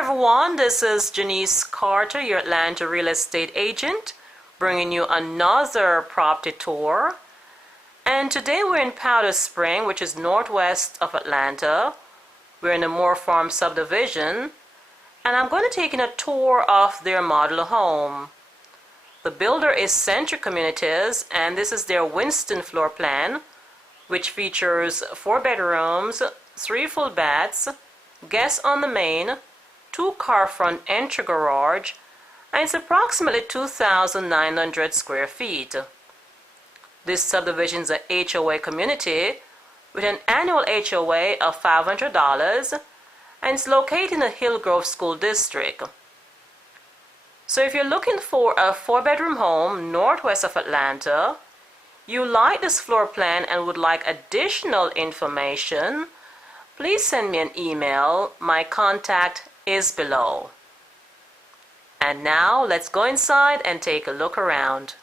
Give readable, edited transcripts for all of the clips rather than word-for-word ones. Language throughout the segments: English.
everyone, this is Janice Carter, your Atlanta real estate agent, bringing you another property tour. And today we're in Powder Spring, which is northwest of Atlanta. We're in the Moore Farm subdivision, and I'm going to take in a tour of their model home. The builder is Century Communities, and this is their Winston floor plan, which features 4 bedrooms, 3 full baths, guests on the main, 2-car front entry garage, and it's approximately 2,900 square feet. This subdivision is a HOA community with an annual HOA of $500, and it's located in the Hillgrove School District. So if you're looking for a 4-bedroom home northwest of Atlanta, you like this floor plan and would like additional information, please send me an email. My contact is below. And now let's go inside and take a look around.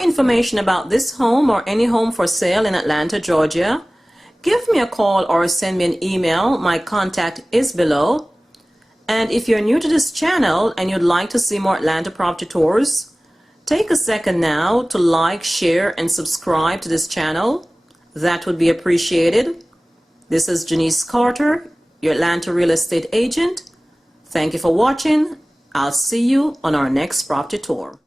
information about this home or any home for sale in Atlanta, Georgia, give me a call or send me an email. My contact is below. And if you're new to this channel and you'd like to see more Atlanta property tours, take a second now to like, share, and subscribe to this channel. That would be appreciated. This is Janice Carter, your Atlanta real estate agent. Thank you for watching. I'll see you on our next property tour.